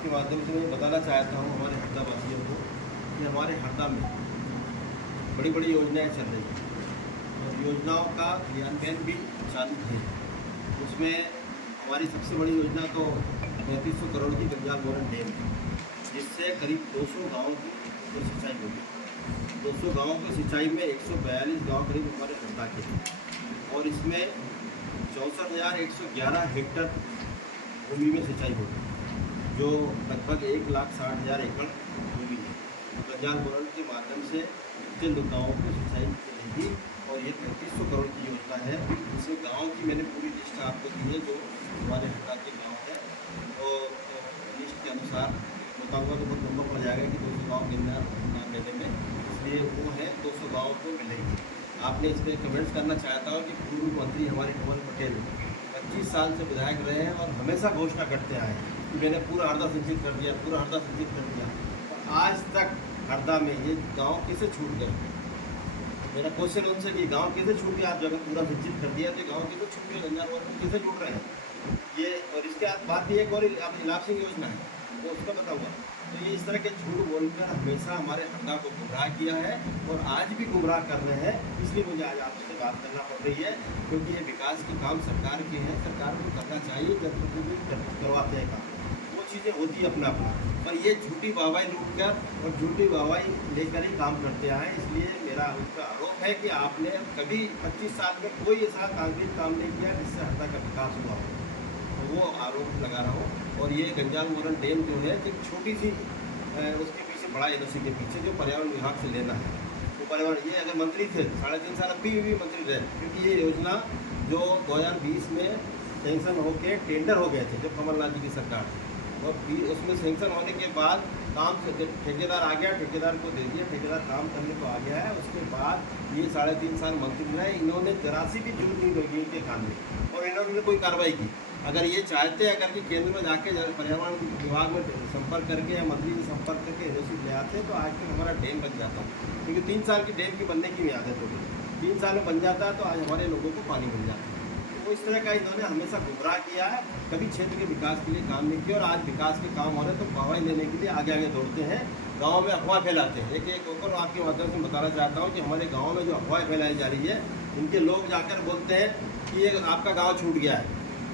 आपके माध्यम से मैं बताना चाहता हूँ हमारे हरदा वासियों को कि हमारे हरदा में बड़ी बड़ी योजनाएं चल रही हैं और योजनाओं का क्रियान्वयन भी चालू है। उसमें हमारी सबसे बड़ी योजना तो 3500 करोड़ की गंजाल मोरन डैम है, जिससे करीब 200 गाँव की तो सिंचाई होगी। 200 गाँव की सिंचाई में 142 गाँव करीब हमारे हरदा के हैं और इसमें 64,111 हेक्टर भूमि में सिंचाई होगी, जो लगभग 1,60,000 एकड़ भूमि है। गंजाल मोरन के माध्यम से इतने गाँवों को सिंचाई मिलेगी और ये 3500 करोड़ की योजना है। इसे गाँव की मैंने पूरी लिस्ट आपको दी है जो हमारे हरदा के गाँव है, तो लिस्ट के अनुसार बताऊँगा तो बहुत लंबा पड़ जाएगा कि 200 गाँव गिनना लेने में, इसलिए वो है 200 गाँव को मिलेगी। आपने इस पर कमेंट्स करना चाहता हूँ कि पूर्व मंत्री हमारे कमल पटेल 25 साल से विधायक रहे हैं और हमेशा घोषणा करते आए हैं कि मैंने पूरा हरदा सिंचित कर दिया, पूरा हरदा सिंचित कर दिया, और आज तक हरदा में ये गांव कैसे छूट गए। मेरा क्वेश्चन उनसे कि गांव कैसे छूट गया, आप जगह पूरा सिंचित कर दिया तो गांव कैसे छूट गए, गंजाल मोरन कैसे छूट रहे हैं ये। और इसके बाद भी एक और इलाप सिंह योजना है, वो उसका बताऊँगा। तो ये इस तरह के झूठ बोलकर हमेशा हमारे हरदा को गुमराह किया है और आज भी गुमराह कर रहे हैं। इसलिए मुझे आज आपसे बात करना पड़ रही है, क्योंकि ये विकास के काम सरकार के हैं, सरकार को करना चाहिए, जब करवाते हैं काम वो चीज़ें होती है अपना अपना, पर ये झूठी वाहवाही लूट कर और झूठी वाहवाही लेकर ही काम करते आए। इसलिए मेरा उनका आरोप है कि आपने कभी 25 साल में कोई ऐसा कांक्रीट काम नहीं किया जिससे हरदा का विकास हुआ हो, तो वो आरोप लगा रहा हूँ। और ये गंजाल मोरन डैम जो है एक छोटी सी उसके पीछे बड़ा एनओसी के पीछे जो पर्यावरण विभाग से लेना है, वो पर्यावरण ये अगर मंत्री थे 3.5 साल अभी भी मंत्री रहे, क्योंकि ये योजना जो 2020 में सेंक्शन होके टेंडर हो गए थे जब कमलनाथ जी की सरकार थी, और उसमें सेंक्शन होने के बाद काम ठेकेदार आ गया, ठेकेदार को दे दिया, ठेकेदार काम करने को आ गया है। उसके बाद ये 3.5 साल मंत्री रहे, इन्होंने जरा सी भी जूट नहीं लगी इनके काम में और इन्होंने कोई कार्रवाई की। अगर ये चाहते हैं अगर कि केंद्र में जाके पर्यावरण विभाग में संपर्क करके या मंत्री से संपर्क करके एनओसी ले आते तो आज तक हमारा डैम बन जाता, क्योंकि 3 साल की डैम की बनने की आदत होगी, 3 साल में बन जाता तो आज हमारे लोगों को पानी मिल जाता। तो इस तरह का इन्होंने हमेशा गुमराह किया है, कभी क्षेत्र के विकास के लिए काम नहीं किया, और आज विकास के काम हो रहे हैं तो वाहवाही लेने के लिए आगे आगे दौड़ते हैं, गाँव में अफवाह फैलाते हैं। एक और आपके माध्यम से बताना चाहता हूँ कि हमारे गाँव में जो अफवाह फैलाई जा रही है, इनके लोग जाकर बोलते हैं कि ये आपका गाँव छूट गया है,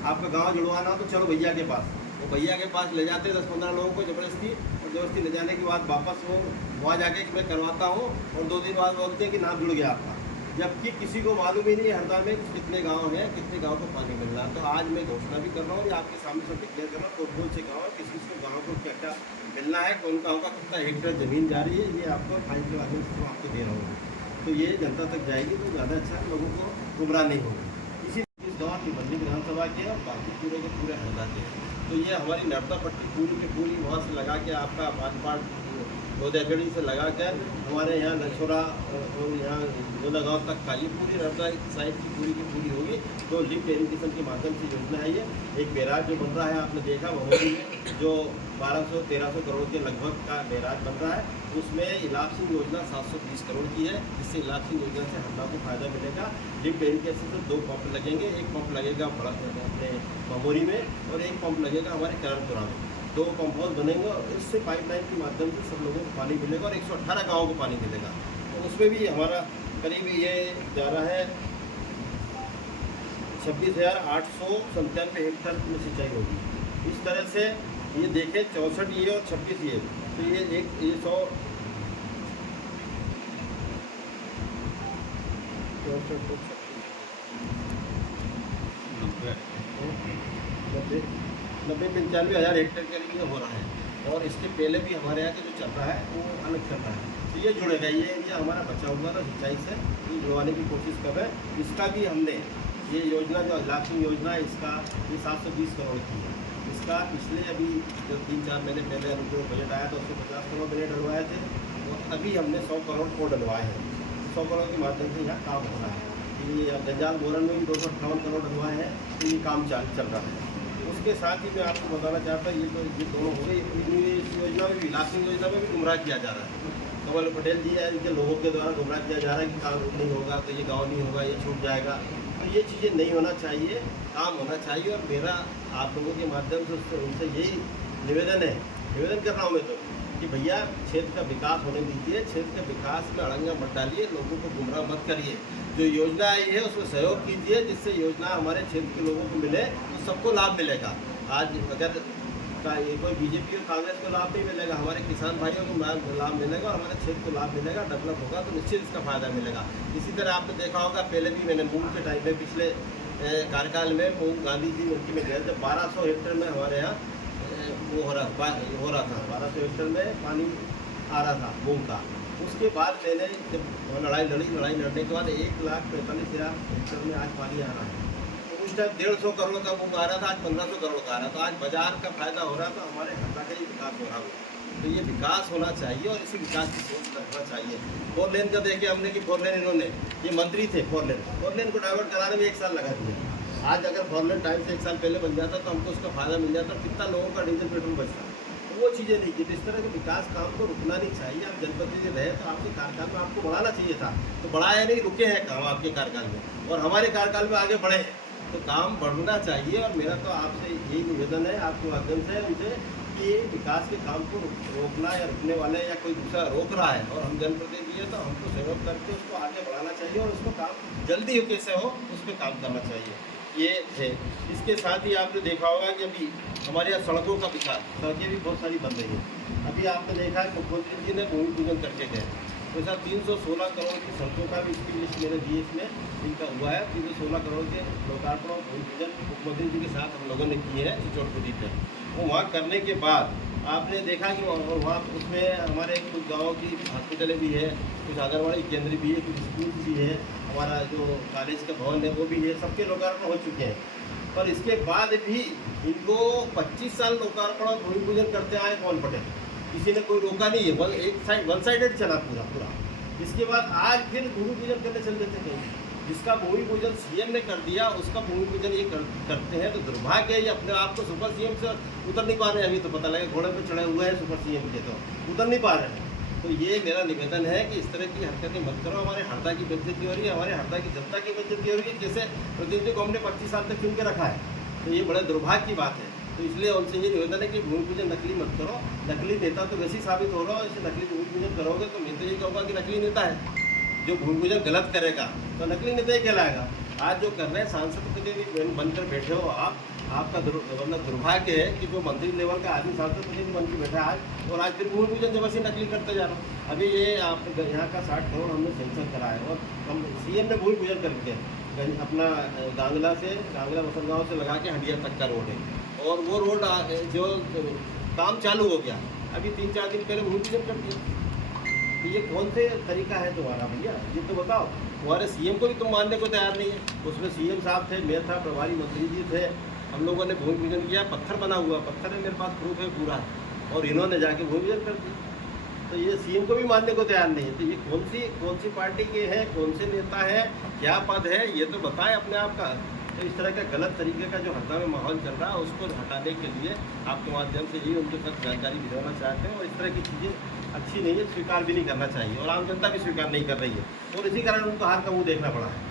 आपका गांव जुड़वाना हो तो चलो भैया के पास। वो भैया के पास ले जाते 10-15 लोगों को ज़बरदस्ती, और ज़बरदस्ती ले जाने के बाद वापस वो वहाँ जाके कि मैं करवाता हूँ, और 2 दिन बाद बोलते हैं कि नाम जुड़ गया आपका, जबकि किसी को मालूम ही नहीं हरदा में कितने गांव हैं, कितने गांव को पानी मिल रहा है। तो आज मैं घोषणा भी कर रहा हूँ, आपके सामने सब डिक्लेयर कर रहा हूँ कौन से गाँव है, किस किस को गाँव को क्या क्या मिलना है, कौन गाँव का कितना हेक्टेयर ज़मीन जा रही है, ये आपको फाइल के माध्यम से आपको दे रहा हूँ। तो ये जनता तक जाएगी तो ज़्यादा अच्छा, लोगों को गुमराह नहीं होगा। गाँव की बंदी विधानसभा के और बाकी पूरे के पूरे हरदा के। तो ये हमारी नर्मदा पट्टी पूरी की पूरी वहाँ से लगा के आपका बाजपाट गोदागढ़ी से लगा कर हमारे यहाँ नछोरा और यहाँ गोदा गाँव तक का ये पूरी नर्मदा साइड की पूरी होगी। तो लिफ्ट इरीगेशन के माध्यम से योजना है। ये एक बैराज जो बन रहा है आपने देखा महोली में, जो 1200-1300 करोड़ के लगभग का बैराज बन रहा है, उसमें इलाप सिंह योजना 720 करोड़ की है, जिससे इलाप सिंह योजना से हरदा को फायदा मिलेगा। लिफ्ट इरीगेशन से 2 पंप लगेंगे, एक पंप लगेगा बड़ा अपने महोली में और एक पंप लगेगा हमारे करणपुरा में। 2 पंप हाउस बनेंगे और इससे पाइपलाइन के माध्यम से सब लोगों को पानी मिलेगा और 118 गाँव को पानी मिलेगा। तो उसमें भी हमारा करीब ये जा रहा है 26,897 हेक्टेयर में सिंचाई होगी। इस तरह से ये देखें 64 ये और 26 ये, तो ये 100 90-95 हज़ार हेक्टेयर के लिए हो रहा है। और इसके पहले भी हमारे यहाँ का जो चल रहा है वो अलग चल रहा है, तो ये जुड़ेगा। ये एरिया हमारा बचा हुआ था सिंचाई से, ये जुड़वाने की कोशिश कर रहे हैं। इसका भी हमने ये योजना जो इलाप सिंह योजना है, इसका ये 720 करोड़ की है। इसका पिछले अभी जो 3-4 महीने पहले अनुकूल बजट आया था उसमें 50 करोड़ बजट डलवाए थे, और अभी हमने 100 करोड़ को डलवाए हैं। 100 करोड़ के माध्यम से यहाँ काम हो रहा है। ये गंजाल मोरन में भी 258 करोड़ डलवाए हैं, तो ये काम चल रहा है। उसके साथ ही मैं आपको बताना चाहता हूँ, ये दोनों हो गए। इस योजना में भी, इलाप सिंह योजना में भी गुमराह किया जा रहा है। कमल पटेल जी है, इनके लोगों के द्वारा गुमराह किया जा रहा है कि काम नहीं होगा तो ये गाँव नहीं होगा, ये छूट जाएगा। तो ये चीज़ें नहीं होना चाहिए, काम होना चाहिए। और मेरा आप लोगों के माध्यम से उनसे यही निवेदन कर रहा हूँ मैं तो कि भैया क्षेत्र का विकास होने दीजिए, क्षेत्र के विकास में अड़ंगा मत डालिए, लोगों को गुमराह मत करिए। जो योजना आई है उसमें सहयोग कीजिए, जिससे योजना हमारे क्षेत्र के लोगों को मिले तो सबको लाभ मिलेगा। आज अगर कोई बीजेपी और कांग्रेस को लाभ नहीं मिलेगा, हमारे किसान भाइयों को लाभ मिलेगा और हमारे क्षेत्र को लाभ मिलेगा, डेवलप होगा तो निश्चित इसका फायदा मिलेगा। इसी तरह आपने देखा होगा, पहले भी मैंने मूंग के टाइम में पिछले कार्यकाल में मूंग गांधी जी उनकी में गया जब 1200 हेक्टेयर में हमारे यहाँ वो हो रहा था 1200 हेक्टेयर में पानी आ रहा था मूंग का। उसके बाद मैंने जब लड़ाई लड़ने के बाद 1,45,000 हेक्टेयर में आज पानी आ रहा है। तो उस टाइम 150 करोड़ का मूंग आ रहा था, आज 1500 करोड़ का आ रहा था। तो आज बाजार का फायदा हो रहा, तो हमारे हल्का का ही विकास हो रहा है। तो ये विकास होना चाहिए और इसी विकास की सोच रखना चाहिए। 4 लेन का देखे हमने कि 4 लेन इन्होंने, ये मंत्री थे 4 लेन को डाइवर्ट कराने में 1 साल लगा दिया। आज अगर 4 लेन टाइम से 1 साल पहले बन जाता तो हमको उसका फायदा मिल जाता, कितना लोगों का डीजल पेट्रोल बचता। तो वो चीज़ें नहीं की। तो इस तरह के विकास काम को रुकना नहीं चाहिए। आप जनप्रतिनिधि रहे तो आपके कार्यकाल में आपको बढ़ाना चाहिए था, तो बढ़ाया नहीं, रुके हैं काम आपके कार्यकाल में, और हमारे कार्यकाल में आगे बढ़े हैं। तो काम बढ़ना चाहिए। और मेरा तो आपसे यही निवेदन है, आपके माध्यम से उनसे, कि विकास के काम को रोकना या रुकने वाले या कोई दूसरा रोक रहा है और हम जनप्रतिनिधि है तो हमको सहयोग करके उसको आगे बढ़ाना चाहिए और उसको काम जल्दी कैसे हो उस पर काम करना चाहिए। ये है। इसके साथ ही आपने देखा होगा कि अभी हमारे यहाँ सड़कों का विकास, सड़कें भी बहुत सारी बन रही हैं। अभी आपने देखा है मुख्यमंत्री जी ने भूमि पूजन करके गए, तो ऐसा 316 करोड़ की सड़कों का भी इसकी लिस्ट मैंने दी, इसमें इनका हुआ है 316 करोड़ के लोकार्पण और भूमि पूजन मुख्यमंत्री जी के साथ हम लोगों ने किए हैं चिचौड़पुरी पे। वो वहाँ करने के बाद आपने देखा कि वहाँ उसमें हमारे कुछ गाँव की हॉस्पिटलें भी है, कुछ आंगनबाड़ी केंद्र भी है, कुछ स्कूल भी है, हमारा जो कॉलेज का भवन है वो भी है, सबके लोकार्पण हो चुके हैं। पर इसके बाद भी इनको 25 साल लोकार्पण और भूमि पूजन करते आए कौन पटेल, किसी ने कोई रोका नहीं है, वन साइडेड चला पूरा। इसके बाद आज फिर भूमि पूजन करने चल देते कहीं, जिसका भूमि पूजन सीएम ने कर दिया उसका भूमि पूजन ये करते हैं। तो दुर्भाग्य है, ये अपने आप को सुपर सीएम से उतर नहीं पा रहे हैं। अभी तो पता लगा घोड़े पे चढ़े हुए हैं सुपर सीएम के, तो उतर नहीं पा रहे हैं। तो ये मेरा निवेदन है कि इस तरह की हरकतें मत करो। हमारे हरदा की बेइज्जती हो रही है, हमारे हरदा की जनता की बेइज्जती हो रही है। जैसे प्रतिनिधि को हमने 25 साल तक चुन के रखा है, तो ये बड़े दुर्भाग्य की बात है। तो इसलिए उनसे ये निवेदन है कि भूमि पूजन नकली मत करो। नकली नेता तो वैसे ही साबित हो रहा हो, ऐसे नकली भूमि पूजन करोगे तो मैं तो ये कहूँगा कि नकली नेता है। जो भूमि पूजन गलत करेगा तो नकली नेता ही कहलाएगा। आज जो कर रहे हैं सांसद प्रतिनिधि बनकर बैठे हो आपका मतलब दुर्भाग्य है कि जो मंत्री लेवल का आदमी सांसद प्रतिनिधि बन के बैठा है आज, और आज फिर भूमि पूजन जब ऐसे नकली करते जा रहा हूँ। अभी ये आप यहाँ का 60 करोड़ हमने सेंक्शन करा है और हम सीएम ने भूमि पूजन करके अपना गांगला बसनगांव से लगा के हंडिया तक का रोड है, और वो रोड जो काम चालू हो गया, अभी 3-4 दिन पहले भूमि पूजन कर दिया। तो ये कौन से तरीका है तुम्हारा भैया, ये तो बताओ। तुम्हारे सीएम को भी तुम मानने को तैयार नहीं है। उसमें सीएम साहब थे, मैं था, प्रभारी मंत्री जी थे, हम लोगों ने भूमि पूजन किया। पत्थर बना हुआ, पत्थर है, मेरे पास प्रूफ है पूरा, और इन्होंने जाके भूमि पूजन कर दिया। तो ये सीएम को भी मानने को तैयार नहीं है। तो ये कौन सी पार्टी के हैं, कौन से नेता है, क्या पद है, ये तो बताएं अपने आप का। तो इस तरह का गलत तरीके का जो हरदा में माहौल चल रहा है उसको हटाने के लिए आपके माध्यम से ही उनके साथ जानकारी भिजवाना चाहते हैं। और इस तरह की चीज़ें अच्छी नहीं है, स्वीकार भी नहीं करना चाहिए, और आम जनता भी स्वीकार नहीं कर रही है, और इसी कारण उनको हार का मुँह देखना पड़ा है।